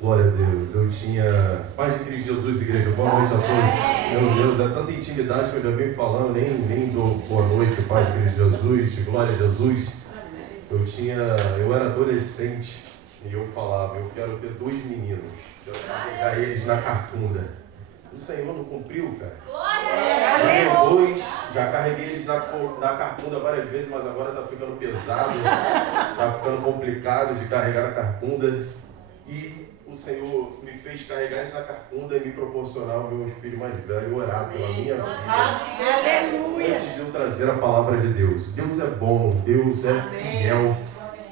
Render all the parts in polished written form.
Glória a Deus. Eu tinha... Paz de Cristo Jesus, igreja. Boa noite a todos. Meu Deus, é tanta intimidade que eu já venho falando, nem dou boa noite, paz de Cristo Jesus, glória a Jesus. Eu era adolescente e eu falava, eu quero ter 2 meninos, eu quero carregar eles na carcunda. O Senhor não cumpriu, cara. Eu tenho 2, já carreguei eles na carcunda várias vezes, mas agora está ficando pesado, está ficando complicado de carregar a carcunda. E o Senhor me fez carregar eles na carcunda e me proporcionar o meu filho mais velho orar pela minha vida. Aleluia! Antes de eu trazer a palavra de Deus. Deus é bom, Deus é fiel.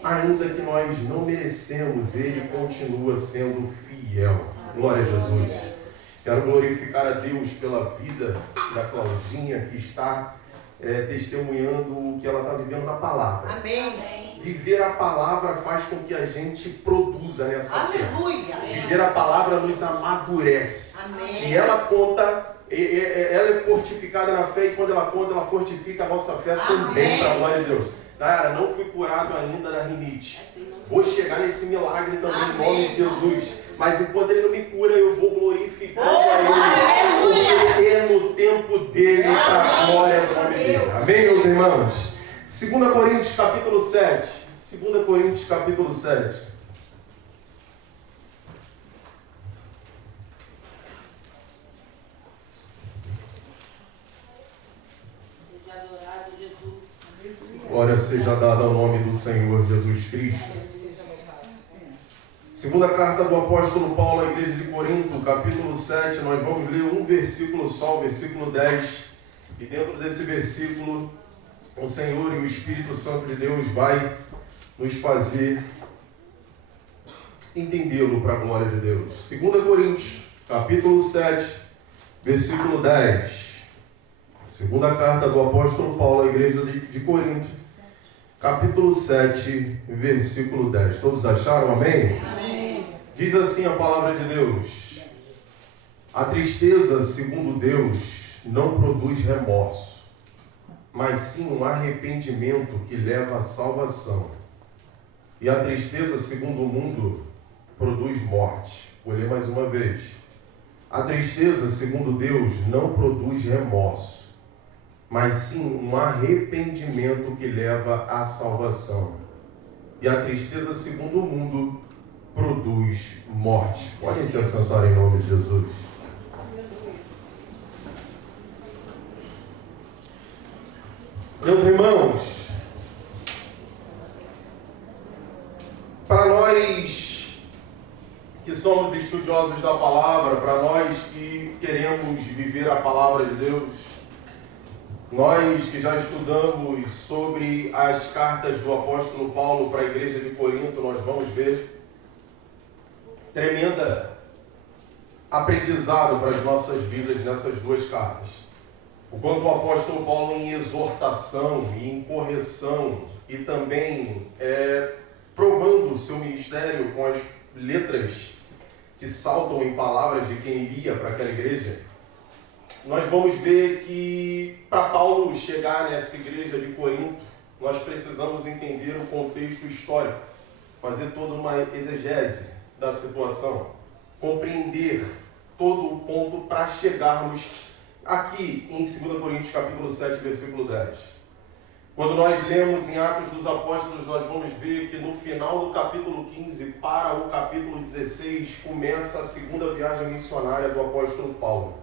Ainda que nós não merecemos, Ele continua sendo fiel. Glória a Jesus. Quero glorificar a Deus pela vida da Claudinha, que está testemunhando o que ela está vivendo na palavra. Amém. Viver a palavra faz com que a gente produza nessa terra. Aleluia! Viver a palavra nos amadurece. Amém. E ela conta, ela é fortificada na fé, e quando ela conta, ela fortifica a nossa fé também, para a glória de Deus. Nayara, não fui curado ainda da rinite. Vou chegar nesse milagre também, em nome de Jesus. Mas enquanto Ele não me cura, eu vou glorificar a Ele. Porque é no tempo dEle, para a glória do nome dEle. Amém, meus irmãos? 2 Coríntios capítulo 7. 2 Coríntios capítulo 7. Seja adorado Jesus. Glória seja dada ao nome do Senhor Jesus Cristo. Segunda carta do apóstolo Paulo à igreja de Corinto, capítulo 7, nós vamos ler um versículo só, o versículo 10. E dentro desse versículo, o Senhor e o Espírito Santo de Deus vai nos fazer entendê-lo para a glória de Deus. 2 Coríntios, capítulo 7, versículo 10. Segunda carta do apóstolo Paulo à igreja de Corinto, capítulo 7, versículo 10. Todos acharam? Amém? Amém. Diz assim a palavra de Deus: a tristeza, segundo Deus, não produz remorso, mas sim um arrependimento que leva à salvação. E a tristeza, segundo o mundo, produz morte. Vou ler mais uma vez. A tristeza, segundo Deus, não produz remorso, mas sim um arrependimento que leva à salvação. E a tristeza, segundo o mundo, produz morte. Podem se assentar em nome de Jesus. Meus irmãos, para nós que somos estudiosos da palavra, para nós que queremos viver a palavra de Deus, nós que já estudamos sobre as cartas do apóstolo Paulo para a igreja de Corinto, nós vamos ver tremenda aprendizado para as nossas vidas nessas 2 cartas. O quanto o apóstolo Paulo, em exortação e em correção, e também provando o seu ministério com as letras que saltam em palavras de quem lia para aquela igreja, nós vamos ver que para Paulo chegar nessa igreja de Corinto, nós precisamos entender o contexto histórico, fazer toda uma exegese da situação, compreender todo o ponto para chegarmos aqui em 2 Coríntios capítulo 7, versículo 10. Quando nós lemos em Atos dos Apóstolos, nós vamos ver que no final do capítulo 15 para o capítulo 16 começa a segunda viagem missionária do apóstolo Paulo.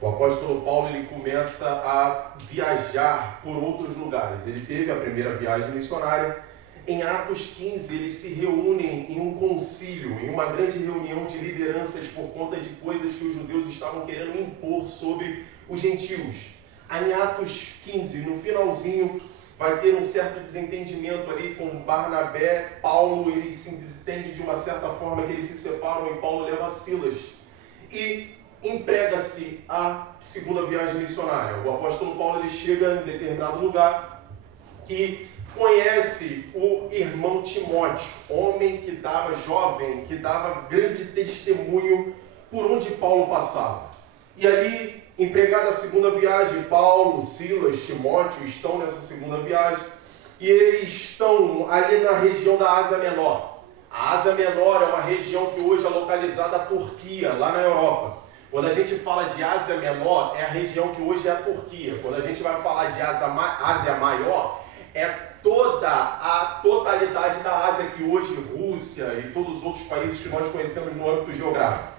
O apóstolo Paulo, ele começa a viajar por outros lugares. Ele teve a primeira viagem missionária. Em Atos 15, eles se reúnem em um concílio, em uma grande reunião de lideranças por conta de coisas que os judeus estavam querendo impor sobre os gentios. Aí em Atos 15, no finalzinho, vai ter um certo desentendimento ali com Barnabé. Paulo, ele se desentende de uma certa forma, que eles se separam e Paulo leva Silas. E emprega-se a segunda viagem missionária. O apóstolo Paulo, ele chega em determinado lugar que conhece o irmão Timóteo, homem que dava, jovem, que dava grande testemunho por onde Paulo passava. E ali, empregada a segunda viagem, Paulo, Silas, Timóteo estão nessa segunda viagem, e eles estão ali na região da Ásia Menor. A Ásia Menor é uma região que hoje hoje é localizada a Turquia, lá na Europa. Quando a gente fala de Ásia Menor, é a região que hoje é a Turquia. Quando a gente vai falar de Ásia Maior, é toda a totalidade da Ásia, que hoje Rússia e todos os outros países que nós conhecemos no âmbito geográfico.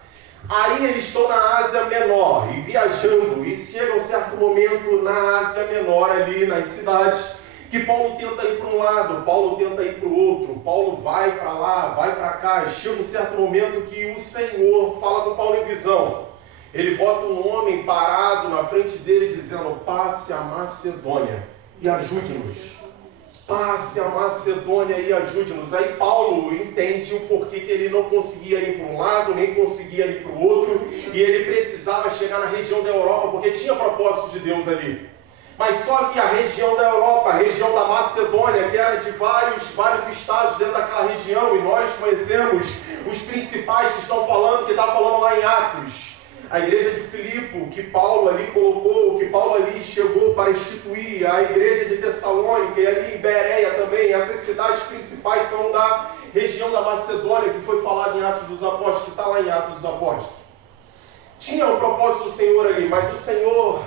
Aí eles estão na Ásia Menor e viajando, e chega um certo momento na Ásia Menor, ali nas cidades, que Paulo tenta ir para um lado, Paulo tenta ir para o outro, Paulo vai para lá, vai para cá. Chega um certo momento que o Senhor fala com Paulo em visão. Ele bota um homem parado na frente dele dizendo: passe a Macedônia e ajude-nos. Passe a Macedônia e ajude-nos. Aí Paulo entende o porquê que ele não conseguia ir para um lado, nem conseguia ir para o outro, e ele precisava chegar na região da Europa, porque tinha propósito de Deus ali. Mas só que a região da Europa, a região da Macedônia, que era de vários estados dentro daquela região, e nós conhecemos os principais que estão falando, que está falando lá em Atos. A igreja de Filipe, que Paulo ali colocou, que Paulo ali chegou para instituir, a igreja de Tessalônica e ali em Bereia também. Essas cidades principais são da região da Macedônia, que foi falado em Atos dos Apóstolos, que está lá em Atos dos Apóstolos. Tinha o propósito do Senhor ali, mas o Senhor,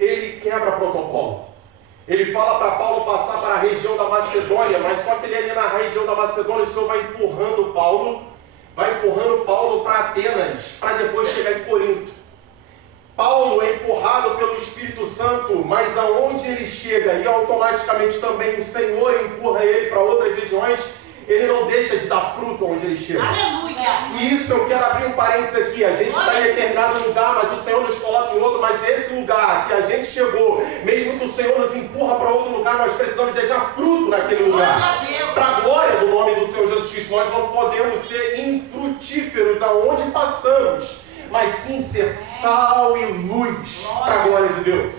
ele quebra protocolo. Ele fala para Paulo passar para a região da Macedônia, mas só que ele ali na região da Macedônia, o Senhor vai empurrando Paulo para Atenas, para depois chegar em Corinto. Paulo é empurrado pelo Espírito Santo, mas aonde ele chega, e automaticamente também o Senhor empurra ele para outras regiões, ele não deixa de dar fruto onde ele chega. Aleluia! E isso eu quero abrir um parênteses aqui. A gente está em determinado lugar, mas o Senhor nos coloca em outro. Mas esse lugar que a gente chegou, mesmo que o Senhor nos empurra para outro lugar, nós precisamos deixar fruto naquele lugar. Para a glória do nome do Senhor Jesus Cristo. Nós não podemos ser infrutíferos aonde passamos, mas sim ser sal e luz para a glória de Deus.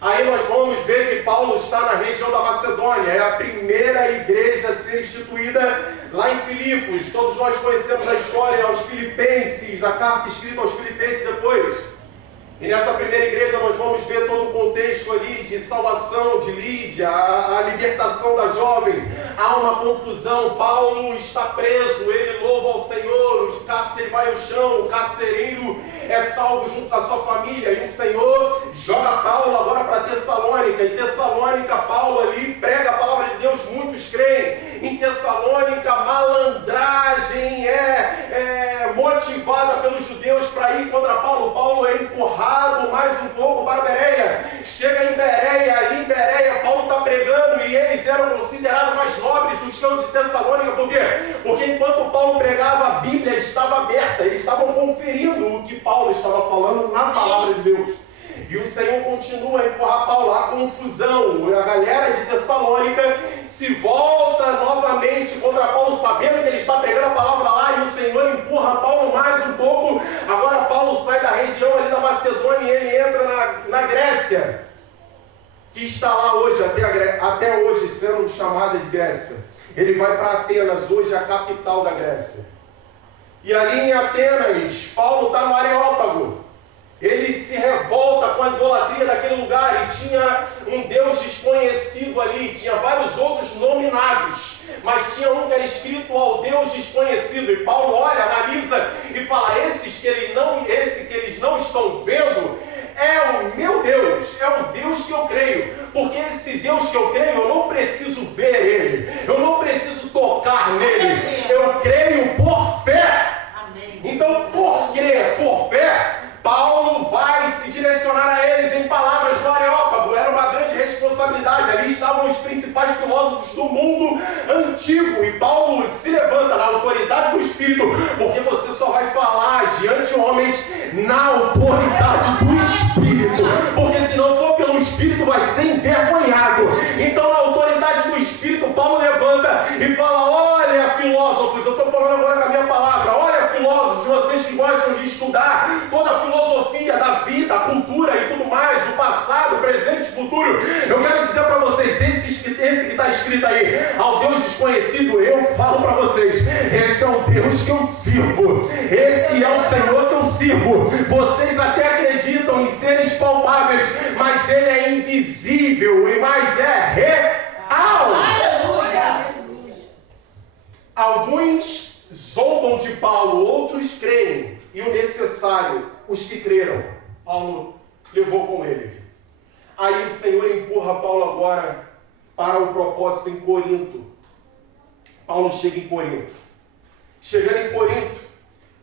Aí nós vamos ver que Paulo está na região da Macedônia, é a primeira igreja a ser instituída lá em Filipos. Todos nós conhecemos a história aos Filipenses, a carta escrita aos Filipenses depois. E nessa primeira igreja nós vamos ver todo o contexto ali de salvação de Lídia, a libertação da jovem. Há uma confusão, Paulo está preso, ele louva ao Senhor, o cárcere vai ao chão, o carcereiro é salvo junto com a sua família, e o Senhor joga Paulo agora para Tessalônica. Em Tessalônica, Paulo ali prega a palavra de Deus, muitos creem. Em Tessalônica, a malandragem é motivada pelos judeus para ir contra Paulo. Paulo é empurrado mais um pouco para Bereia. Chega em Bereia, ali em Bereia, Paulo está pregando, e eles eram considerados mais nobres do que os de Tessalônica. Por quê? Porque enquanto Paulo pregava, a Bíblia estava aberta, eles estavam conferindo o que Paulo estava falando na palavra de Deus. E o Senhor continua a empurrar Paulo, a confusão. A galera de Tessalônica se volta novamente contra Paulo, sabendo que ele está pregando a palavra lá, e o Senhor empurra Paulo mais um pouco. Agora Paulo sai da região ali da Macedônia e ele entra na Grécia, que está lá hoje, até hoje sendo chamada de Grécia. Ele vai para Atenas, hoje a capital da Grécia. E ali em Atenas, Paulo está no Areópago. Ele se revolta com a idolatria daquele lugar, e tinha um Deus desconhecido ali, tinha vários outros nominados, mas tinha um que era escrito ao Deus desconhecido. E Paulo olha, analisa e fala: esse que eles não estão vendo é o meu Deus, é o Deus que eu creio, porque esse Deus que eu creio, eu não preciso ver ele, eu não preciso tocar nele, eu creio por fé. Então, por crer, por fé, Paulo vai se direcionar a eles em palavras do Areópago. Era uma grande responsabilidade. Ali estavam os principais filósofos do mundo antigo. E Paulo se levanta na autoridade do Espírito, porque você só vai falar diante de homens na autoridade do Espírito. Porque se não for pelo Espírito, vai ser envergonhado. Então, na autoridade do Espírito, Paulo levanta e fala: olha, filósofos, eu estou falando agora com a minha palavra. Olha, filósofos, vocês que gostam de estudar toda a filosofia da vida, a cultura e tudo mais, o passado, o presente e o futuro, eu quero dizer para vocês, esse que está escrito aí, ao Deus desconhecido, eu falo para vocês, esse é o Deus que eu sirvo, esse é o Senhor que eu sirvo. Vocês até acreditam em seres palpáveis, mas ele é invisível e mais é real. Alguns zombam de Paulo, outros outros creem, e o necessário, os que creram, Paulo levou com ele. Aí o Senhor empurra Paulo agora para o propósito em Corinto. Paulo chega em Corinto. Chegando em Corinto,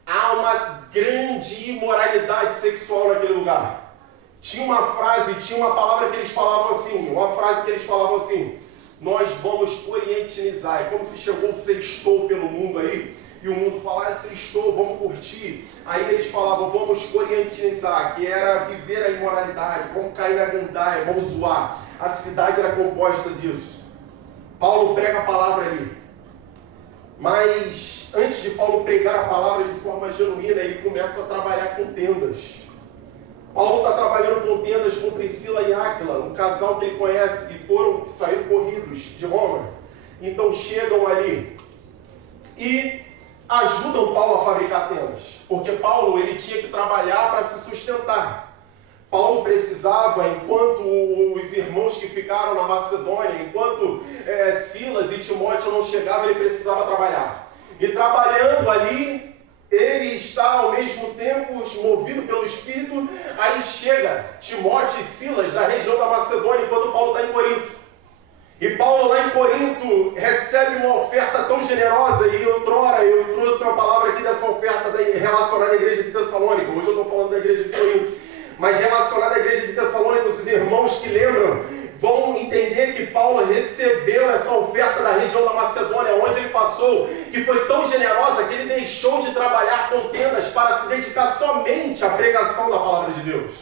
há uma grande imoralidade sexual naquele lugar. Tinha uma palavra que eles falavam assim, nós vamos corintianizar. É como se chegou o sextou pelo mundo aí, e o mundo falava, sextou, vamos curtir. Aí eles falavam, vamos corintianizar, que era viver a imoralidade, vamos cair na gandaia, vamos zoar. A cidade era composta disso. Paulo prega a palavra ali. Mas antes de Paulo pregar a palavra de forma genuína, ele começa a trabalhar com tendas. Paulo está trabalhando com tendas com Priscila e Áquila, um casal que ele conhece, que saíram corridos de Roma. Então chegam ali e ajudam Paulo a fabricar tendas. Porque Paulo ele tinha que trabalhar para se sustentar. Paulo precisava, enquanto os irmãos que ficaram na Macedônia, enquanto Silas e Timóteo não chegavam, ele precisava trabalhar. E trabalhando ali, ele está ao mesmo tempo movido pelo Espírito. Aí chega Timóteo e Silas da região da Macedônia, enquanto Paulo está em Corinto. E Paulo lá em Corinto recebe uma oferta tão generosa, e outrora eu trouxe uma palavra aqui dessa oferta relacionada à igreja de Tessalônica. Hoje eu estou falando da igreja de Corinto. Mas relacionada à igreja de Tessalônica, os irmãos que lembram vão entender que Paulo recebeu essa oferta da região da Macedônia, onde ele passou, que foi tão generosa que ele deixou de trabalhar com tendas para se dedicar somente à pregação da palavra de Deus.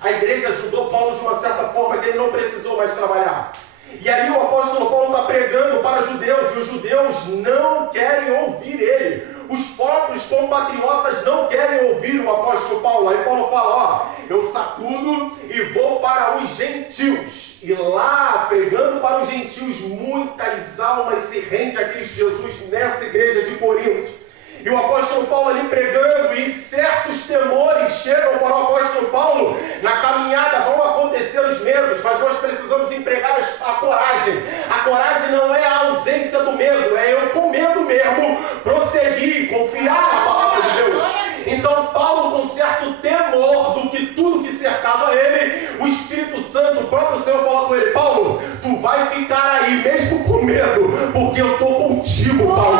A igreja ajudou Paulo de uma certa forma que ele não precisou mais trabalhar. E ali o apóstolo Paulo está pregando para judeus, e os judeus não querem ouvir ele. Os próprios compatriotas não querem ouvir o apóstolo Paulo. Aí Paulo fala, eu sacudo e vou para os gentios. E lá, pregando para os gentios, muitas almas se rendem a Cristo Jesus nessa igreja de Corinto. E o apóstolo Paulo ali pregando, e certos temores chegam para o apóstolo Paulo. Na caminhada vão acontecer os medos, mas nós precisamos empregar a coragem. A coragem não é a ausência do medo, é eu com medo mesmo prosseguir, confiar na palavra de Deus. Então Paulo, com certo temor do que tudo que cercava ele, o Espírito Santo, o próprio Senhor falou com ele, Paulo, tu vai ficar aí mesmo com medo, porque eu estou contigo, Paulo.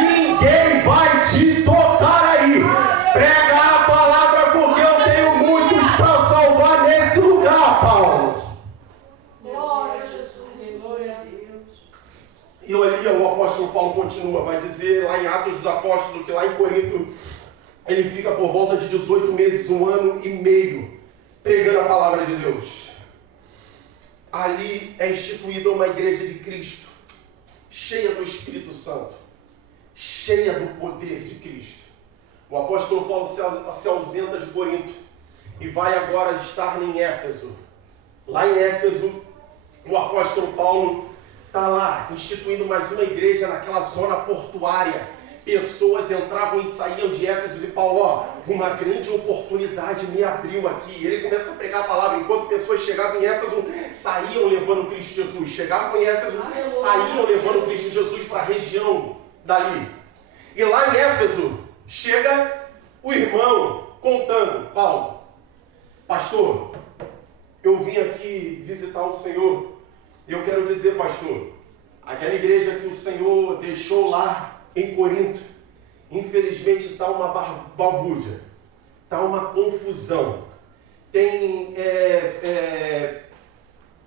Ninguém vai te tocar aí. Prega a palavra, porque eu tenho muitos para salvar nesse lugar, Paulo. Glória a Jesus, glória a Deus. E ali o apóstolo Paulo continua, vai dizer lá em Atos dos Apóstolos, que lá em Corinto ele fica por volta de 18 meses, 1 ano e meio, pregando a palavra de Deus. Ali é instituída uma igreja de Cristo, cheia do Espírito Santo, cheia do poder de Cristo. O apóstolo Paulo se ausenta de Corinto e vai agora estar em Éfeso. Lá em Éfeso, o apóstolo Paulo está lá, instituindo mais uma igreja naquela zona portuária. Pessoas entravam e saíam de Éfeso, e Paulo, uma grande oportunidade me abriu aqui. Ele começa a pregar a palavra, enquanto pessoas chegavam em Éfeso, saíam levando Cristo Jesus. Chegavam em Éfeso, saíam levando Cristo Jesus para a região dali. E lá em Éfeso, chega o irmão contando, Paulo, pastor, eu vim aqui visitar o Senhor, e eu quero dizer, pastor, aquela igreja que o Senhor deixou lá em Corinto, infelizmente está uma balbúrdia, está uma confusão, tem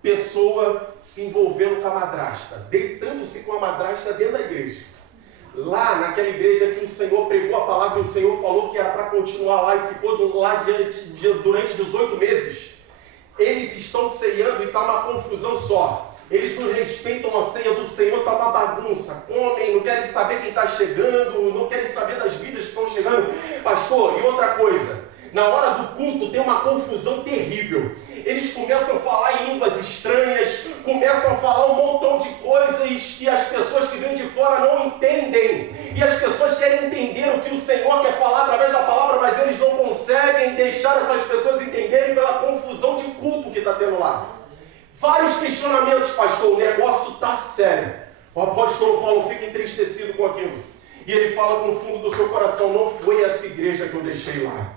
pessoa se envolvendo com a madrasta, deitando-se com a madrasta dentro da igreja. Lá naquela igreja que o Senhor pregou a palavra, o Senhor falou que era para continuar lá, e ficou lá durante 18 meses. Eles estão ceando e está uma confusão só. Eles não respeitam a ceia do Senhor, está uma bagunça. Comem, não querem saber quem está chegando, não querem saber das vidas que estão chegando. Pastor, e outra coisa, na hora do culto tem uma confusão terrível. Eles começam a falar em línguas estranhas, começam a falar um montão de coisas que as pessoas que vêm de fora não entendem. E as pessoas querem entender o que o Senhor quer falar através da palavra, mas eles não conseguem deixar essas pessoas entenderem pela confusão de culto que está tendo lá. Vários questionamentos, pastor, o negócio está sério. O apóstolo Paulo fica entristecido com aquilo. E ele fala com o fundo do seu coração, não foi igreja que eu deixei lá.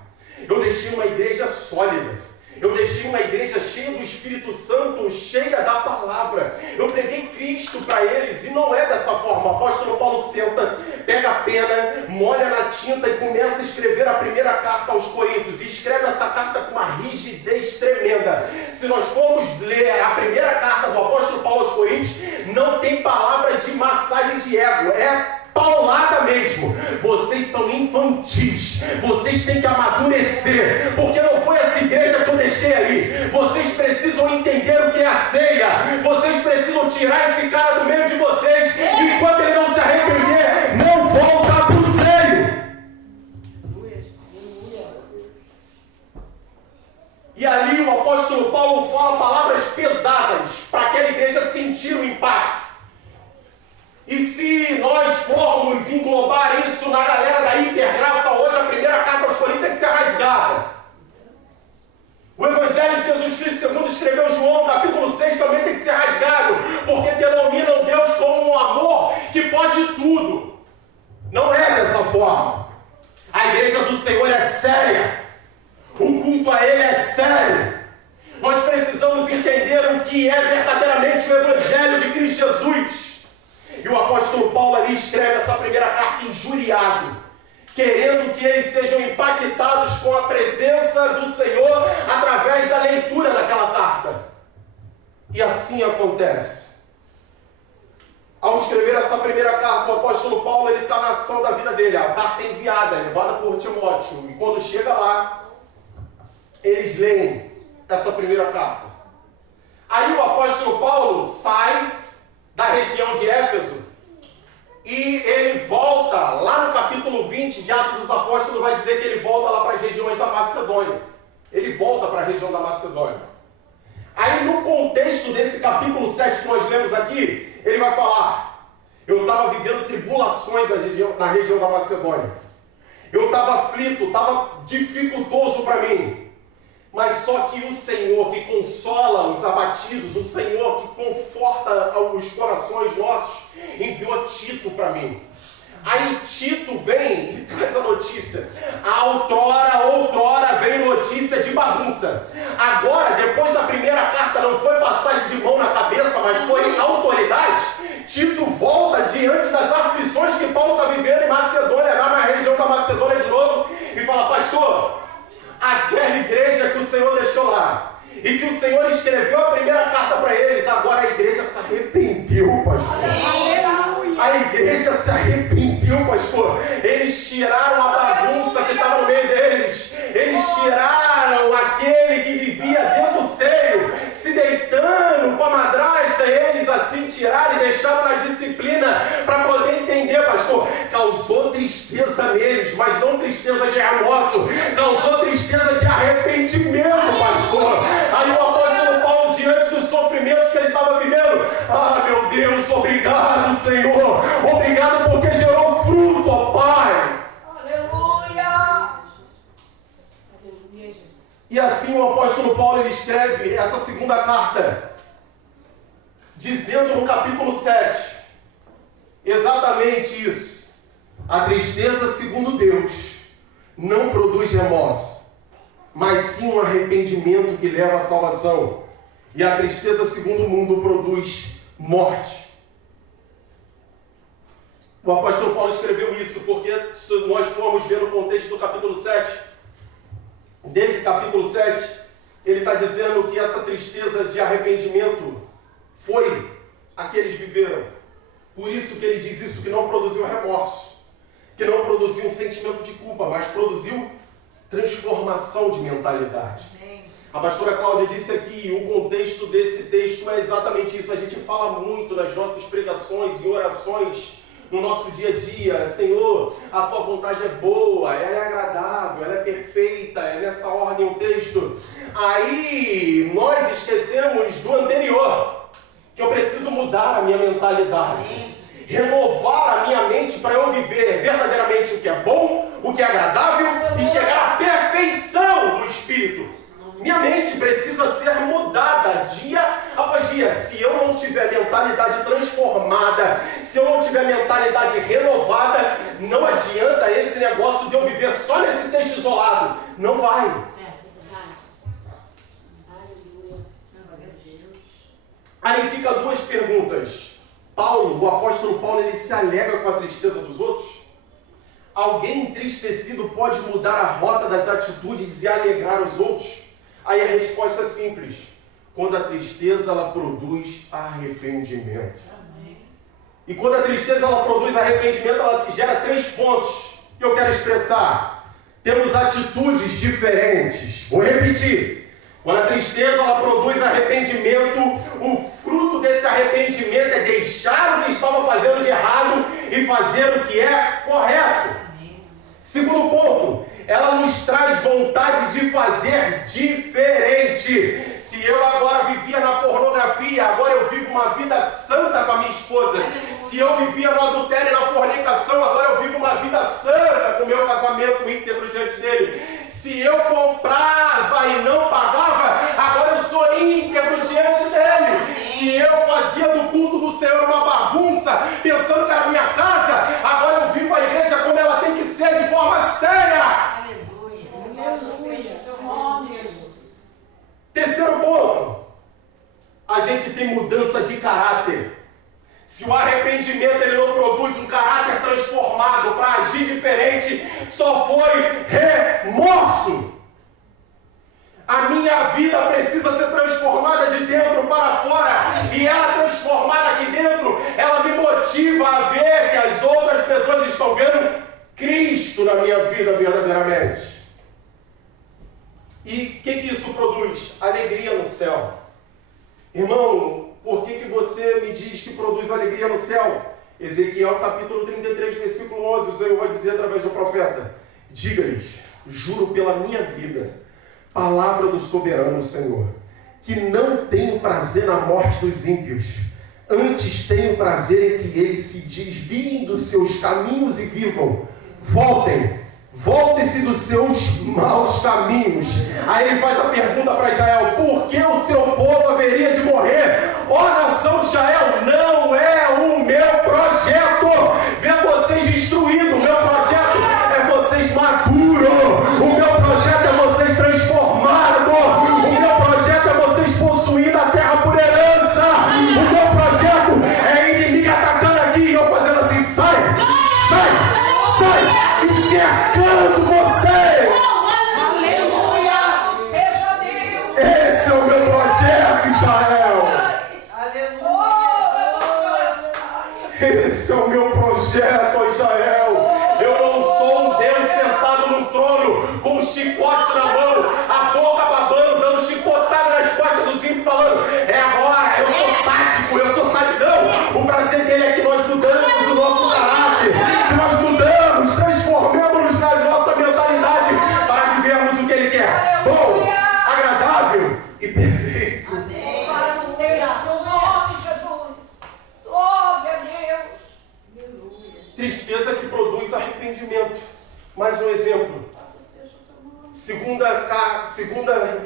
Eu deixei uma igreja sólida. Eu deixei uma igreja cheia do Espírito Santo, cheia da palavra. Eu preguei Cristo para eles e não é dessa forma. O apóstolo Paulo senta, pega a pena, molha na tinta e começa a escrever a primeira carta aos Coríntios. E escreve essa carta com uma rigidez tremenda. Se nós formos ler a primeira carta do apóstolo Paulo aos Coríntios, não tem palavra de massagem de ego. É paulada mesmo. Vocês são infantis. Vocês têm que amadurecer. Porque não foi essa igreja que eu deixei aí. Vocês precisam entender o que é a ceia. Vocês precisam tirar esse cara do meio de vocês. Enquanto ele não se arrepender, não volta para o seio. E ali o apóstolo Paulo fala palavras pesadas para aquela igreja sentir o impacto. E se nós formos englobar isso na galera da Hipergraça hoje, a primeira carta aos Coríntios tem que ser rasgada. O Evangelho de Jesus Cristo, segundo escreveu João, no capítulo 6, também tem que ser rasgado, porque denominam Deus como um amor que pode tudo. Não é dessa forma. A igreja do Senhor é séria. O culto a Ele é sério. Nós precisamos entender o que é verdadeiramente o Evangelho de Cristo Jesus. E o apóstolo Paulo ali escreve essa primeira carta injuriado, querendo que eles sejam impactados com a presença do Senhor através da leitura daquela carta. E assim acontece. Ao escrever essa primeira carta, o apóstolo Paulo está na ação da vida dele. A carta é enviada, levada por Timóteo. E quando chega lá, eles leem essa primeira carta. Aí o apóstolo Paulo sai da região de Éfeso, e ele volta, lá no capítulo 20 de Atos dos Apóstolos, vai dizer que ele volta lá para as regiões da Macedônia. Ele volta para a região da Macedônia. Aí no contexto desse capítulo 7 que nós lemos aqui, ele vai falar: eu estava vivendo tribulações na região da Macedônia. Eu estava aflito, estava dificultoso para mim. Mas só que o Senhor que consola os abatidos, o Senhor que conforta os corações nossos, enviou Tito para mim. Aí Tito vem e traz a notícia. Outrora veio notícia de bagunça. Agora, depois da primeira carta, não foi passagem de mão na cabeça, mas foi autoridade. Tito volta diante das aflições que Paulo está vivendo em Macedônia, lá na região da Macedônia de novo, e fala: pastor, aquela igreja que o Senhor deixou lá, e que o Senhor escreveu a primeira carta para eles, agora a igreja se arrependeu, pastor. A igreja se arrependeu, pastor. Eles tiraram a bagunça que estava no meio deles. Eles tiraram aquele que vivia dentro do seio, se deitando com a madrasta. Eles assim tiraram e deixaram na disciplina para poder entender, pastor. Causou tristeza neles, mas não tristeza de remorso. Causou tristeza de arrependimento, pastor. Aí o apóstolo Paulo, diante dos sofrimentos que ele estava vivendo: ah, meu Deus, obrigado, Senhor. Obrigado porque gerou fruto, ó Pai. Aleluia. Aleluia, Jesus. E assim o apóstolo Paulo ele escreve essa segunda carta, dizendo no capítulo 7 exatamente isso. A tristeza, segundo Deus, não produz remorso, mas sim um arrependimento que leva à salvação. E a tristeza, segundo o mundo, produz morte. O apóstolo Paulo escreveu isso porque, se nós formos ver no contexto do capítulo 7, desse capítulo 7, ele está dizendo que essa tristeza de arrependimento foi a que eles viveram. Por isso que ele diz isso, que não produziu remorso, que não produziu um sentimento de culpa, mas produziu transformação de mentalidade. A pastora Cláudia disse aqui, o contexto desse texto é exatamente isso. A gente fala muito nas nossas pregações e orações, no nosso dia a dia: Senhor, a tua vontade é boa, ela é agradável, ela é perfeita, é nessa ordem o texto. Aí nós esquecemos do anterior, que eu preciso mudar a minha mentalidade, renovar a minha mente para eu viver verdadeiramente o que é bom, o que é agradável e chegar à perfeição do Espírito. Minha mente precisa ser mudada dia após dia. Se eu não tiver mentalidade transformada, se eu não tiver mentalidade renovada, não adianta esse negócio de eu viver só nesse Não vai. Aí fica duas perguntas. O apóstolo Paulo, ele se alegra com a tristeza dos outros? Alguém entristecido pode mudar a rota das atitudes e alegrar os outros? Aí a resposta é simples. Quando a tristeza, ela produz arrependimento. Amém. E quando a tristeza, ela produz arrependimento, ela gera 3 pontos que eu quero expressar. Temos atitudes diferentes. Vou repetir. Quando a tristeza, ela produz arrependimento, o fruto desse arrependimento é deixar o que estava fazendo de errado e fazer o que é correto. Segundo ponto, ela nos traz vontade de fazer diferente. Se eu agora vivia na pornografia, agora eu vivo uma vida santa com a minha esposa. Se eu vivia no adultério e na fornicação, agora eu vivo uma vida santa com o meu casamento íntegro diante dele. Se eu comprava e não pagava, agora eu sou íntegro diante dele. Se eu fazia do culto do Senhor uma bagunça, pensando que era minha casa, agora eu vivo a igreja como ela tem que ser, de forma séria. Aleluia. Aleluia. Seu nome, Jesus. Terceiro ponto. A gente tem mudança de caráter. Se o arrependimento ele não produz um caráter transformado para agir diferente, só foi remorso. A minha vida precisa ser transformada de dentro para fora. E ela transformada aqui dentro, ela me motiva a ver que as outras pessoas estão vendo Cristo na minha vida verdadeiramente. E o que isso produz? Alegria no céu. Irmão, por que você me diz que produz alegria no céu? Ezequiel capítulo 33, versículo 11, o Senhor vai dizer através do profeta: diga-lhes, juro pela minha vida, palavra do soberano Senhor, que não tenho prazer na morte dos ímpios, antes tenho prazer em que eles se desviem dos seus caminhos e vivam. Voltem-se dos seus maus caminhos. Aí ele faz a pergunta para Israel: por que o seu povo haveria de morrer? Ó nação de Israel, não é o meu projeto ver vocês destruídos. O meu projeto é vocês maduros. O meu projeto é vocês transformados. O meu projeto é vocês possuindo a terra por herança. O meu projeto é inimigo atacando aqui e eu fazendo assim: sai, e cercando vocês. Aleluia. Seja Deus. Esse é o meu projeto, Israel. Esse é o meu projeto, ó Israel. Eu não sou um Deus sentado no trono com um chicote na mão, a boca babando, dando chicotada nas costas dos ímpios, falando: é agora, eu sou sádico. Não, o prazer dele é que nós mudamos o nosso caráter, que nós mudamos, transformamos na nossa mentalidade para vivermos o que ele quer. Bom, agradável e perfeito. Louvado seja teu nome, Jesus. Glória a Deus. Tristeza que produz arrependimento. Mais um exemplo. Segunda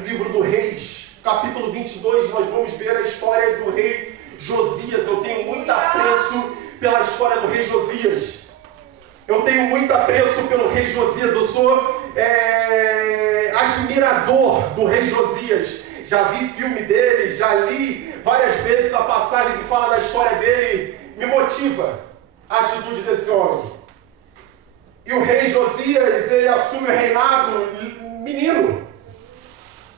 livro do Reis, capítulo 22, nós vamos ver a história do rei Josias. Eu tenho muito apreço pela história do rei Josias. Eu tenho muito apreço pelo rei Josias. Eu sou admirador do rei Josias. Já vi filme dele, já li várias vezes a passagem que fala da história dele. Me motiva a atitude desse homem. E o rei Josias, ele assume o reinado menino.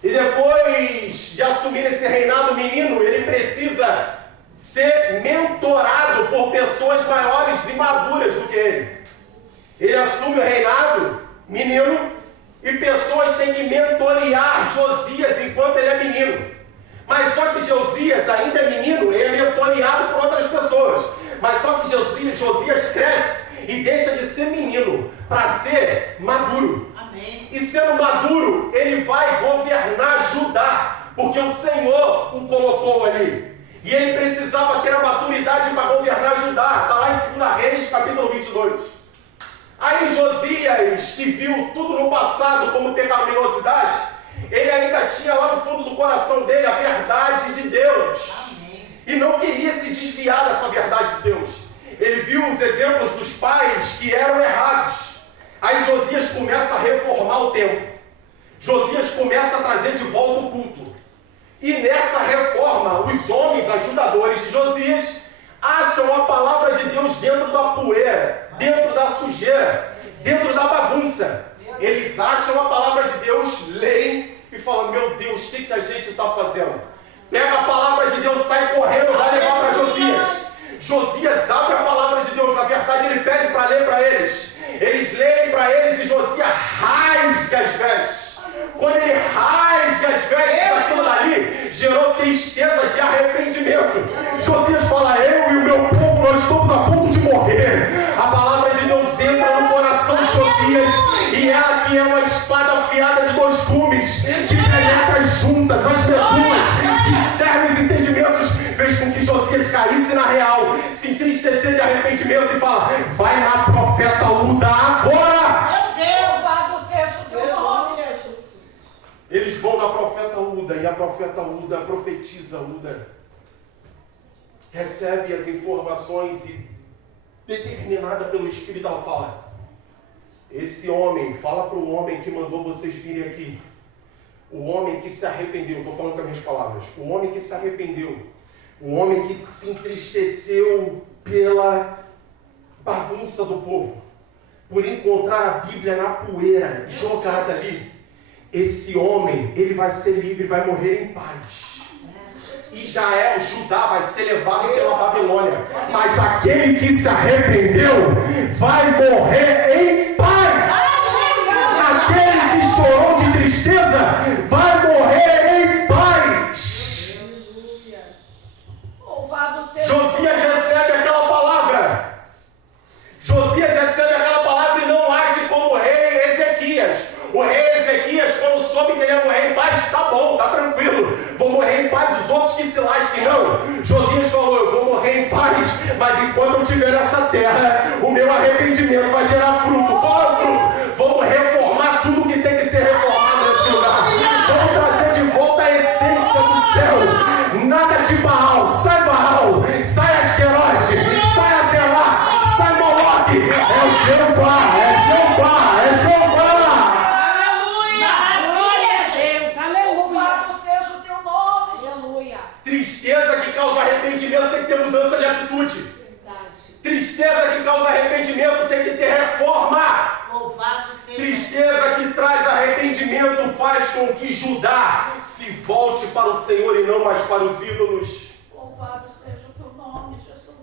E depois de assumir esse reinado menino, ele precisa ser mentorado por pessoas maiores e maduras do que ele. Ele assume o reinado menino e pessoas têm que mentorear Josias enquanto ele é menino. Mas só que Josias ainda é menino, ele é mentoreado por outras pessoas. Mas só que Josias cresce e deixa de ser menino para ser maduro. Amém. E sendo maduro, ele vai governar Judá, porque o Senhor o colocou ali. E ele precisava ter a maturidade para governar Judá. Está lá em 2 Reis, capítulo 22. Aí Josias, que viu tudo no passado como pecaminosidade, ele ainda tinha lá no fundo do coração dele a verdade de Deus. Amém. E não queria se desviar dessa verdade de Deus. Ele viu os exemplos dos pais que eram errados. Aí Josias começa a reformar o templo. bagunça. Eles acham a palavra de Deus, leem e falam, meu Deus, o que a gente está fazendo? Pega a palavra de Deus, sai correndo, vai levar para Josias. Josias abre a palavra de Deus, na verdade ele pede para ler para eles. Eles leem para eles e Josias rasga as vestes. Quando ele rasga as vestes daquilo dali, gerou tristeza de arrependimento. Josias fala, eu e o meu povo, nós estamos a ponto de morrer. A palavra de Deus entra no coração de Josias e ela que é uma espada afiada de dois gumes, que penetra as juntas, as medulas, discerne os entendimentos, fez com que Josias caísse na real, se entristecer de arrependimento e fala, vai lá, profeta Uda, agora! Louvado seja o teu nome, Jesus. Eles vão na profeta Uda e a profeta Uda, a profetisa Uda, recebe as informações e, determinada pelo Espírito, ela fala, esse homem, fala para o homem que mandou vocês virem aqui, o homem que se arrependeu, estou falando com as minhas palavras, o homem que se arrependeu, o homem que se entristeceu pela bagunça do povo, por encontrar a Bíblia na poeira, jogada ali, esse homem, ele vai ser livre, vai morrer em paz. E o Judá vai ser levado pela Babilônia. Mas aquele que se arrependeu vai morrer em paz. Aquele que chorou de tristeza vai morrer em paz. Louvado seja Josias recebe aquela palavra. Josias recebe aquela palavra e não age como o rei Ezequias. O rei Ezequias, quando soube que ele ia morrer em paz, tá bom, tá tranquilo, vou morrer em paz, os outros que se lasquem. Não, Josias falou, eu vou morrer em paz, mas enquanto eu estiver nessa terra, o meu arrependimento vai gerar fruto. Qual é o fruto? Vamos reformar tudo que tem que ser reformado nesse lugar. Vamos trazer de volta a essência do céu. Nada de Baal, sai Asquerote, sai Azelá, sai Moloque. É o Jeová, é Jeová, é Jeová. Louvado seja o teu nome, aleluia. Tristeza que causa arrependimento tem que ter mudança de atitude. Tristeza que causa arrependimento tem que ter reforma. Louvado seja. Tristeza que traz arrependimento faz com que Judá se volte para o Senhor e não mais para os ídolos. Louvado seja o teu nome, Jesus.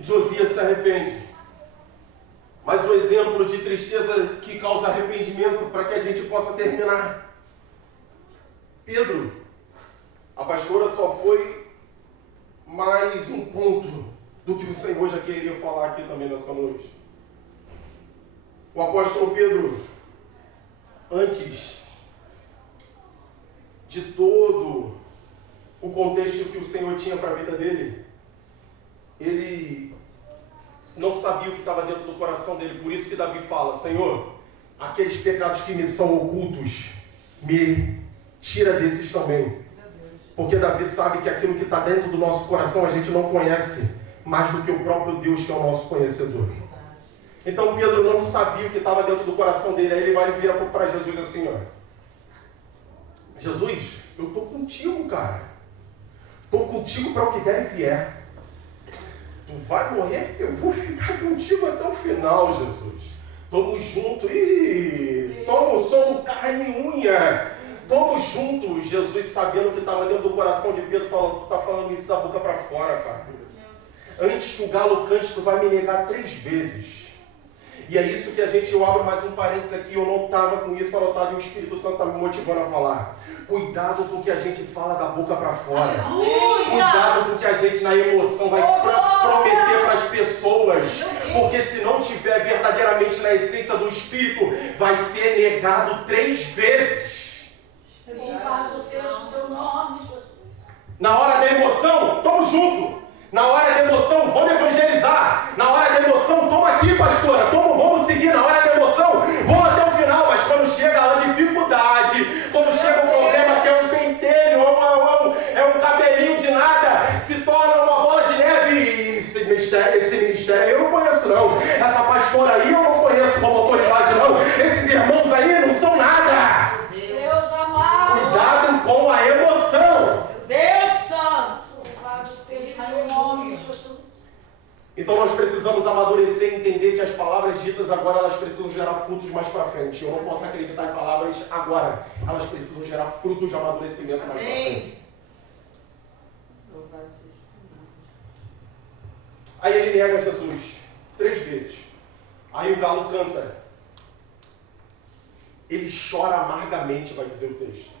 Josias se arrepende. Mas o exemplo de tristeza que causa arrependimento para que a gente possa terminar. Pedro, a pastora só foi mais um ponto do que o Senhor já queria falar aqui também nessa noite. O apóstolo Pedro, antes de todo o contexto que o Senhor tinha para a vida dele, ele não sabia o que estava dentro do coração dele. Por isso que Davi fala, Senhor, aqueles pecados que me são ocultos, me tira desses também. Porque Davi sabe que aquilo que está dentro do nosso coração a gente não conhece mais do que o próprio Deus, que é o nosso conhecedor. Então Pedro não sabia o que estava dentro do coração dele. Aí ele vai virar para Jesus assim, ó. Jesus, eu estou contigo, cara. Estou contigo para o que der e vier. Tu vai morrer, eu vou ficar contigo até o final, Jesus. Estamos juntos. Somos carne e unha. Estamos juntos. Jesus, sabendo o que estava dentro do coração de Pedro, falou, tu está falando isso da boca para fora, cara. Antes que o galo cante, tu vai me negar 3 vezes. E é isso que eu abro mais um parênteses aqui, eu não estava com isso anotado e o Espírito Santo está me motivando a falar. Cuidado com o que a gente fala da boca para fora. Cuidado com o que a gente na emoção vai prometer para as pessoas. Porque se não tiver verdadeiramente na essência do Espírito, vai ser negado 3 vezes. Louvado seja o teu nome, Jesus. Na hora da emoção, estamos juntos. Na hora da emoção, vamos evangelizar. Na hora da emoção, toma aqui, pastora. Vamos seguir. Na hora da emoção, vamos até o final. Mas quando chega a dificuldade, quando chega um problema que é um pentelho, é um cabelinho de nada, se torna uma bola de neve. Esse ministério eu não conheço, não. Essa pastora aí eu não conheço como autoridade, não. Esses irmãos aí não são nada. Deus amado. Cuidado com a emoção. Deus santo. Louvado seja o teu nome, Jesus. Então nós precisamos amadurecer e entender que as palavras ditas agora elas precisam precisam gerar frutos mais para frente. Eu não posso acreditar em palavras agora. Elas precisam gerar frutos de amadurecimento mais para frente. Aí ele nega Jesus 3 vezes. Aí o galo canta. Ele chora amargamente, vai dizer o texto.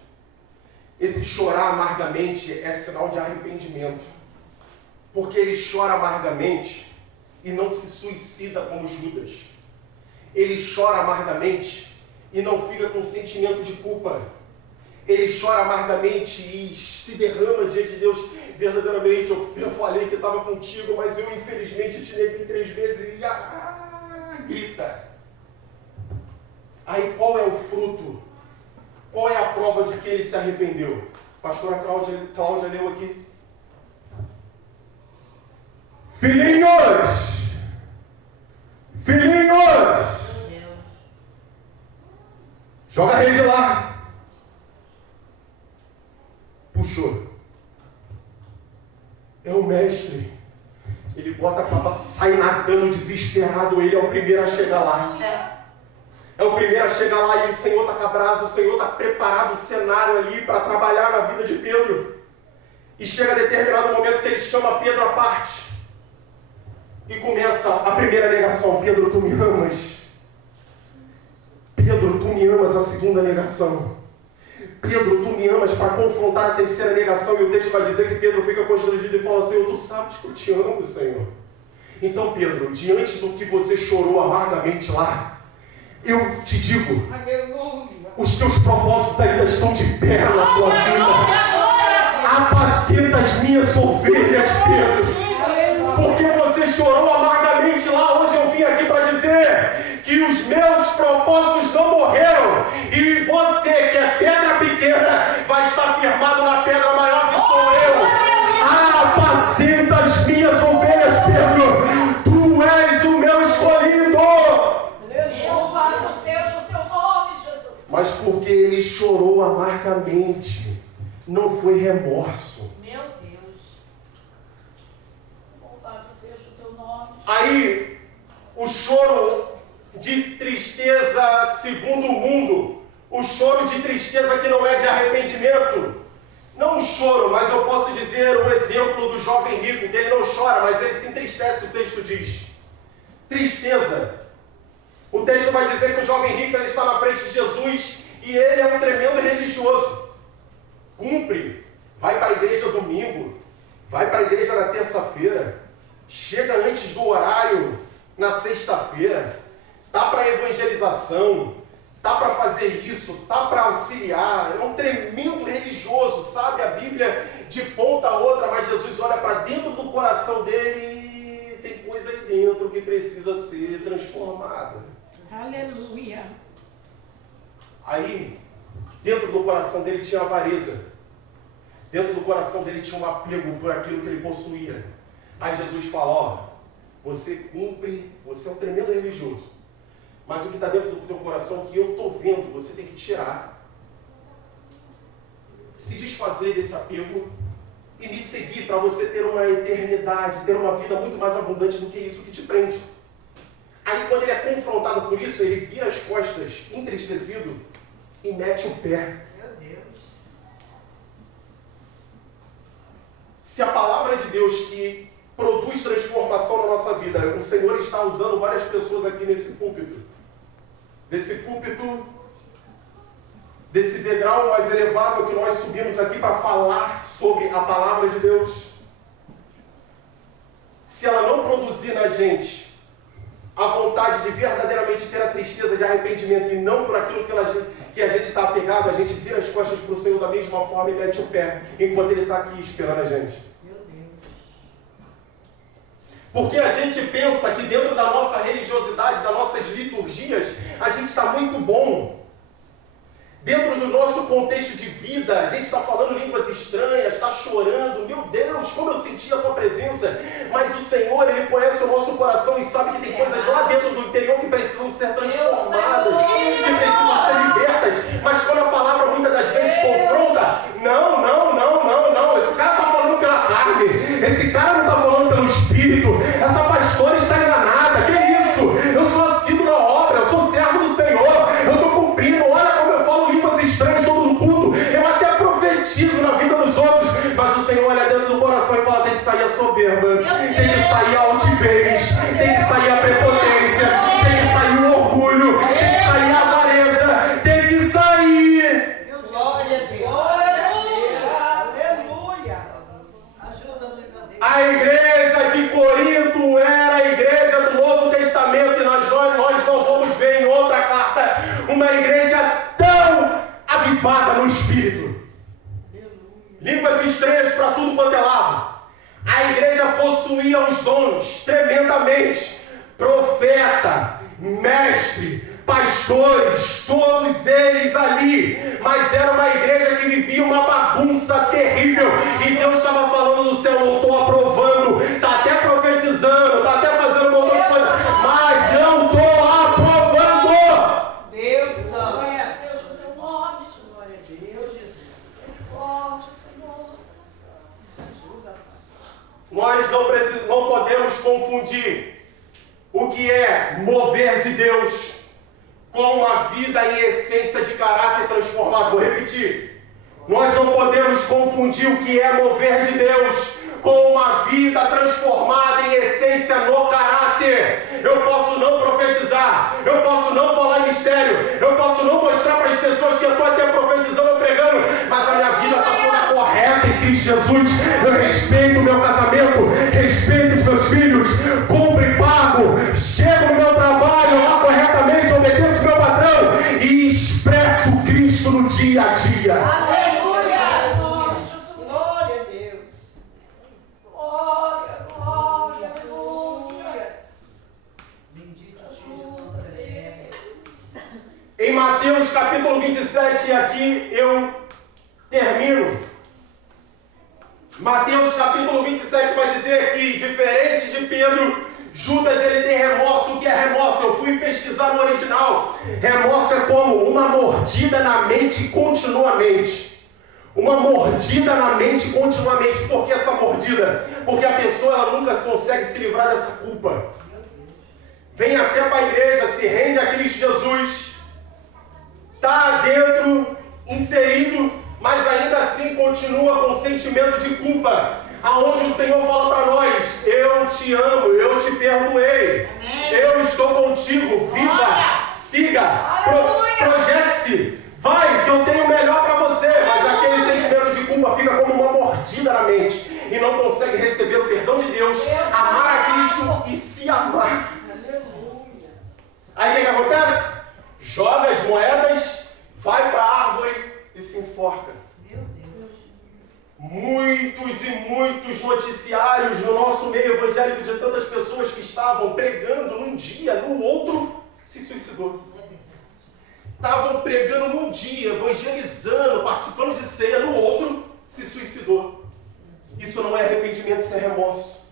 Esse chorar amargamente é sinal de arrependimento. Porque ele chora amargamente e não se suicida como Judas. Ele chora amargamente e não fica com sentimento de culpa. Ele chora amargamente e se derrama diante de Deus. Verdadeiramente, eu falei que estava contigo, mas eu infelizmente te neguei 3 vezes e grita. Aí qual é o fruto? Qual é a prova de que ele se arrependeu? A pastora Cláudia leu aqui. Filhinhos! Filhinhos! Joga a rede lá. Puxou. É o mestre. Ele bota a capa, sai nadando desesperado. Ele é o primeiro a chegar lá. É o primeiro a chegar lá e o Senhor está com a brasa, o Senhor está preparado o cenário ali para trabalhar na vida de Pedro. E chega a determinado momento que ele chama Pedro à parte. E começa a primeira negação. Pedro, tu me amas. Pedro, tu me amas. A segunda negação. Pedro, tu me amas, para confrontar a terceira negação. E o texto vai dizer que Pedro fica constrangido e fala: Senhor, tu sabes que eu te amo, Senhor. Então, Pedro, diante do que você chorou amargamente lá, eu te digo, os teus propósitos ainda estão de pé na tua vida. Apacenta as minhas ovelhas, Pedro. Porque você chorou amargamente lá, hoje eu vim aqui para dizer que os meus propósitos não morreram. E você, que é pedra pequena, vai estar firmado na pedra maior que sou eu. Apacenta as minhas ovelhas, Pedro. Tu és o meu escolhido. Louvado seja o teu nome, Jesus. Mas porque ele chorou amargamente, não foi remorso. Meu Deus. Louvado seja o teu nome. Aí, o choro de tristeza segundo o mundo, o choro de tristeza que não é de arrependimento, não um choro, mas eu posso dizer o exemplo do jovem rico, que ele não chora, mas ele se entristece, o texto diz. Tristeza. O texto vai dizer que o jovem rico ele está na frente de Jesus e ele é um tremendo religioso. Cumpre, vai para a igreja domingo, vai para a igreja na terça-feira, chega antes do horário na sexta-feira, tá para evangelização, tá para fazer isso, tá para auxiliar, é um tremendo religioso, sabe a Bíblia de ponta a outra, mas Jesus olha para dentro do coração dele e tem coisa aí dentro que precisa ser transformada. Aleluia. Aí, dentro do coração dele tinha avareza. Dentro do coração dele tinha um apego por aquilo que ele possuía. Aí Jesus fala, ó, você cumpre, você é um tremendo religioso. Mas o que está dentro do teu coração, que eu estou vendo, você tem que tirar. Se desfazer desse apego e me seguir para você ter uma eternidade, ter uma vida muito mais abundante do que isso que te prende. Aí quando ele é confrontado por isso, ele vira as costas, entristecido, e mete o pé. Meu Deus. Se a palavra de Deus que produz transformação na nossa vida, o Senhor está usando várias pessoas aqui nesse púlpito. Desse púlpito, desse degrau mais elevado que nós subimos aqui para falar sobre a palavra de Deus. Se ela não produzir na gente a vontade de verdadeiramente ter a tristeza de arrependimento e não por aquilo que a gente está apegado, a gente vira as costas para o Senhor da mesma forma e mete o pé, enquanto Ele está aqui esperando a gente. Meu Deus. Porque a gente pensa que dentro da nossa religiosidade, das nossas liturgias, a gente está muito bom. Dentro do nosso contexto de vida, a gente está falando línguas estranhas, está chorando. Meu Deus, como eu senti a tua presença. Mas o Senhor, Ele conhece o nosso coração e sabe que tem coisas lá dentro do interior que precisam ser transformadas, que precisam ser libertas. Mas quando a palavra muitas das vezes confronta, não. Esse cara está falando pela carne. Esse cara não está falando pelo Espírito. Essa pastora está enganada. Que isso? Eu sou assíduo na obra, eu sou servo soberba, tem que sair a altivez, tem que sair a prepotência, tem que sair o orgulho, tem que sair a avareza, tem que sair. Glória a Deus. Aleluia. Ajuda-nos a Deus. A igreja de Corinto era a igreja do Novo Testamento e nós não vamos ver em outra carta uma igreja tão avivada no Espírito. Línguas estranhas para tudo quanto é lado. A igreja possuía os dons tremendamente. Profeta, mestre, pastores, todos eles ali. Mas era uma igreja que vivia uma bagunça terrível. E Deus estava falando no céu, não estou aprovando. Está até profetizando, está até fazendo um montão de coisa. Mas não estou aprovando. Deus santo. Glória seja o teu nome. Glória a Deus, Jesus. Misericórdia, Senhor. Ajuda, Nós não podemos confundir o que é mover de Deus com uma vida em essência de caráter transformado. Vou repetir. Nós não podemos confundir o que é mover de Deus com uma vida transformada em essência no caráter. Eu posso não profetizar, eu posso não falar em mistério, eu posso não mostrar para as pessoas que eu estou até profetizando ou pregando, mas a minha vida está toda correta em Cristo Jesus. Eu respeito o meu casamento, respeito os meus filhos, cumpro e pago, chego no meu trabalho lá corretamente, obedeço o meu patrão e expresso Cristo no dia a dia. Aleluia. Em nome de Jesus. Glória a Deus. Glória, glória, aleluia. Bendito seja Deus. Em Mateus capítulo 27, e aqui eu termino. Mateus capítulo 27 vai dizer que, diferente de Pedro, Judas ele tem remorso. O que é remorso? Eu fui pesquisar no original. Remorso é como uma mordida na mente continuamente. Uma mordida na mente continuamente. Por que essa mordida? Porque a pessoa ela nunca consegue se livrar dessa culpa. Vem até para a igreja, se rende a Cristo Jesus, está dentro, inserido, mas ainda assim continua com sentimento de culpa. Aonde o Senhor fala para nós: eu te amo, eu te perdoei, eu estou contigo, viva, siga, projete-se, vai, que eu tenho o melhor para você. Mas aquele sentimento de culpa fica como uma mordida na mente e não consegue receber o perdão de Deus, amar a Cristo e se amar. Aí o que acontece? Joga as moedas, vai para a árvore e se enforca. Meu Deus. Muitos e muitos noticiários no nosso meio evangélico de tantas pessoas que estavam pregando num dia, no outro se suicidou. Estavam pregando num dia, evangelizando, participando de ceia, no outro se suicidou. Isso não é arrependimento, isso é remorso.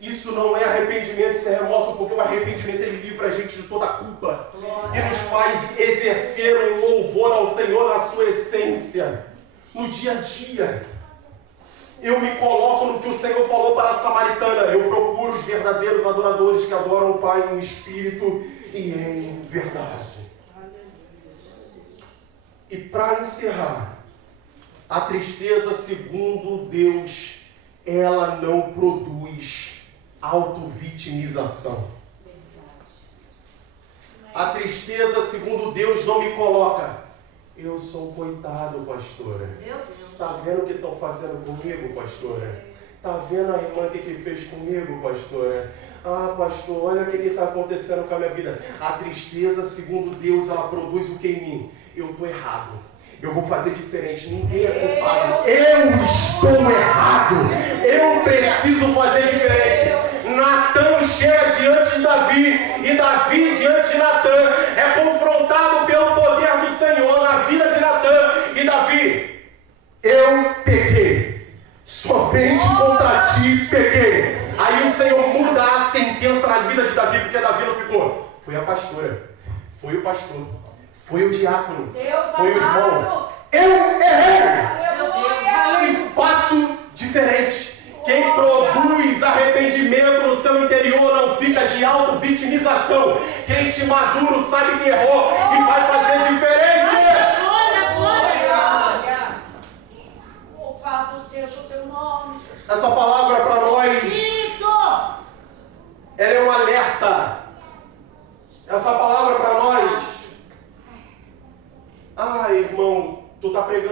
Isso não é arrependimento, isso é remorso, porque o arrependimento ele livra a gente de toda a culpa e nos faz exercer um louvor ao Senhor na sua essência, no dia a dia. Eu me coloco no que o Senhor falou para a samaritana: eu procuro os verdadeiros adoradores que adoram o Pai em espírito e em verdade. E para encerrar, a tristeza, segundo Deus, ela não produz autovitimização. A tristeza, segundo Deus, não me coloca: eu sou um coitado, pastora. Está vendo o que estão fazendo comigo, pastora? Está vendo a irmã que fez comigo, pastora? Ah, pastor, olha o que está acontecendo com a minha vida. A tristeza, segundo Deus, ela produz o que em mim? Eu estou errado. Eu vou fazer diferente. Ninguém é culpado. Eu estou errado. Eu preciso fazer diferente. Natan chega diante de Davi, e Davi diante de Natan é confrontado pelo poder do Senhor na vida de Natan. E Davi: eu pequei, somente contra ti pequei. Aí o Senhor muda a sentença na vida de Davi, porque Davi não ficou: foi a pastora, foi o pastor, foi o diácono, foi o irmão. Eu errei e faço diferente. Quem produz arrependimento no seu interior não fica de auto-vitimização. Crente maduro sabe que errou e vai fazer diferente. Louvado seja o teu nome, Jesus. Essa palavra para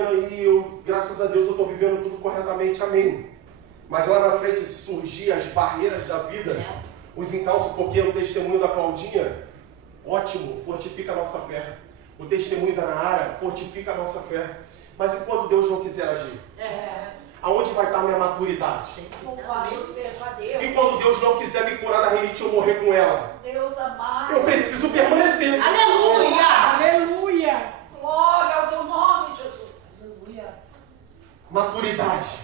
vivendo aí, graças a Deus eu estou vivendo tudo corretamente, amém. Mas lá na frente surgir as barreiras da vida, os encalços, porque o testemunho da Claudinha, ótimo, fortifica a nossa fé. O testemunho da Nara fortifica a nossa fé. Mas e quando Deus não quiser agir? Aonde vai estar a minha maturidade? Louvado seja Deus. E quando Deus não quiser me curar da rinite e eu morrer com ela? Deus amado. Eu preciso permanecer. Aleluia! Aleluia! Glória ao teu nome, Jesus. Aleluia! Maturidade.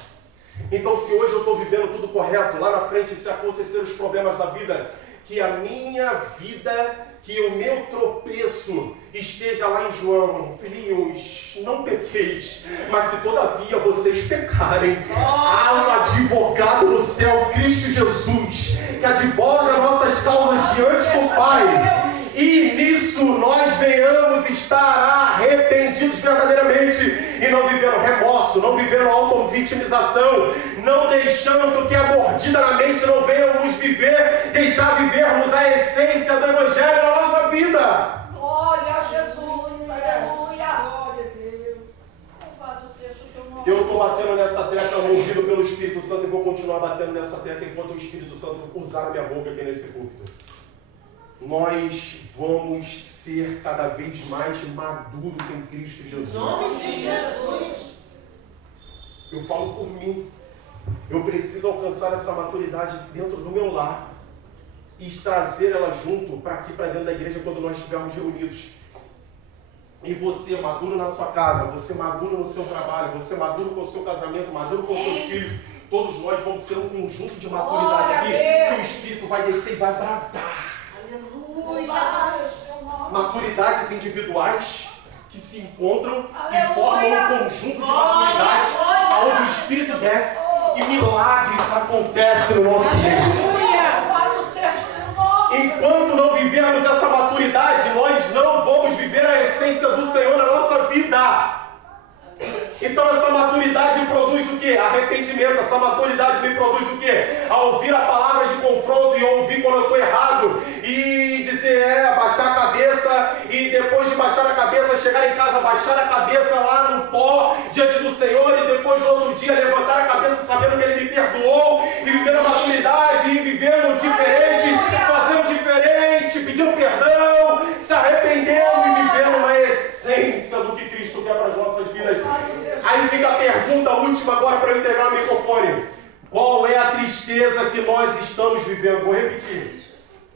Então, se hoje eu estou vivendo tudo correto, lá na frente, se acontecer os problemas da vida, que a minha vida, que o meu tropeço esteja lá em João, filhinhos, não pequeis, mas se todavia vocês pecarem, há um advogado no céu, Cristo Jesus, que advoga nossas causas diante do Pai. E nisso nós venhamos estar arrependidos verdadeiramente e não vivendo remorso, não vivendo auto-vitimização, não deixando que a mordida na mente não venha nos deixar vivermos a essência do Evangelho na nossa vida. Glória a Jesus. Aleluia. Glória a Deus! Louvado seja o teu nome. Eu estou batendo nessa tecla movido pelo Espírito Santo e vou continuar batendo nessa tecla enquanto o Espírito Santo usar a minha boca aqui nesse púlpito. Nós vamos ser cada vez mais maduros em Cristo Jesus. Em nome de Jesus! Eu falo por mim. Eu preciso alcançar essa maturidade dentro do meu lar e trazer ela junto para aqui, para dentro da igreja, quando nós estivermos reunidos. E você maduro na sua casa, você maduro no seu trabalho, você maduro com o seu casamento, maduro com os seus filhos. Todos nós vamos ser um conjunto de maturidade aqui, que o Espírito vai descer e vai bradar. Louvado seja o teu nome. Maturidades individuais que se encontram Aleluia. e formam um conjunto de maturidades onde o Espírito desce e milagres acontecem no nosso meio. Louvado seja o teu nome. Enquanto não vivermos essa maturidade, nós não vamos viver a essência do Senhor na nossa vida. Então essa maturidade produz o quê? Arrependimento. Essa maturidade me produz o quê? A ouvir a palavra de confronto e ouvir quando eu estou errado e dizer, baixar a cabeça, e depois de baixar a cabeça, chegar em casa, baixar a cabeça lá no pó diante do Senhor, e depois no outro dia levantar a cabeça sabendo que Ele me perdoou, e viver a maturidade, e vivendo diferente, fazendo diferente, pedindo perdão, se arrependendo e vivendo uma essência do que Cristo quer para as nossas vidas. Aí fica a pergunta última agora para eu entregar o microfone. Qual é a tristeza que nós estamos vivendo? Vou repetir.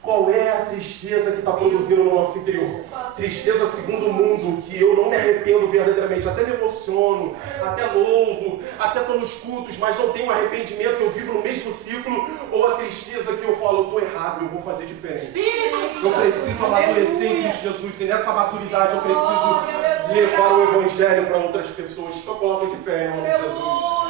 Qual é a tristeza que está produzindo no nosso interior? Tristeza segundo o mundo, que eu não me arrependo verdadeiramente, até me emociono, até louvo, até estou nos cultos, mas não tenho arrependimento, eu vivo no mesmo ciclo, ou a tristeza que eu falo, eu estou errado, eu vou fazer diferente. Eu preciso amadurecer em Cristo Jesus, e nessa maturidade eu preciso levar o Evangelho para outras pessoas. Só coloca de pé, em nome de Jesus.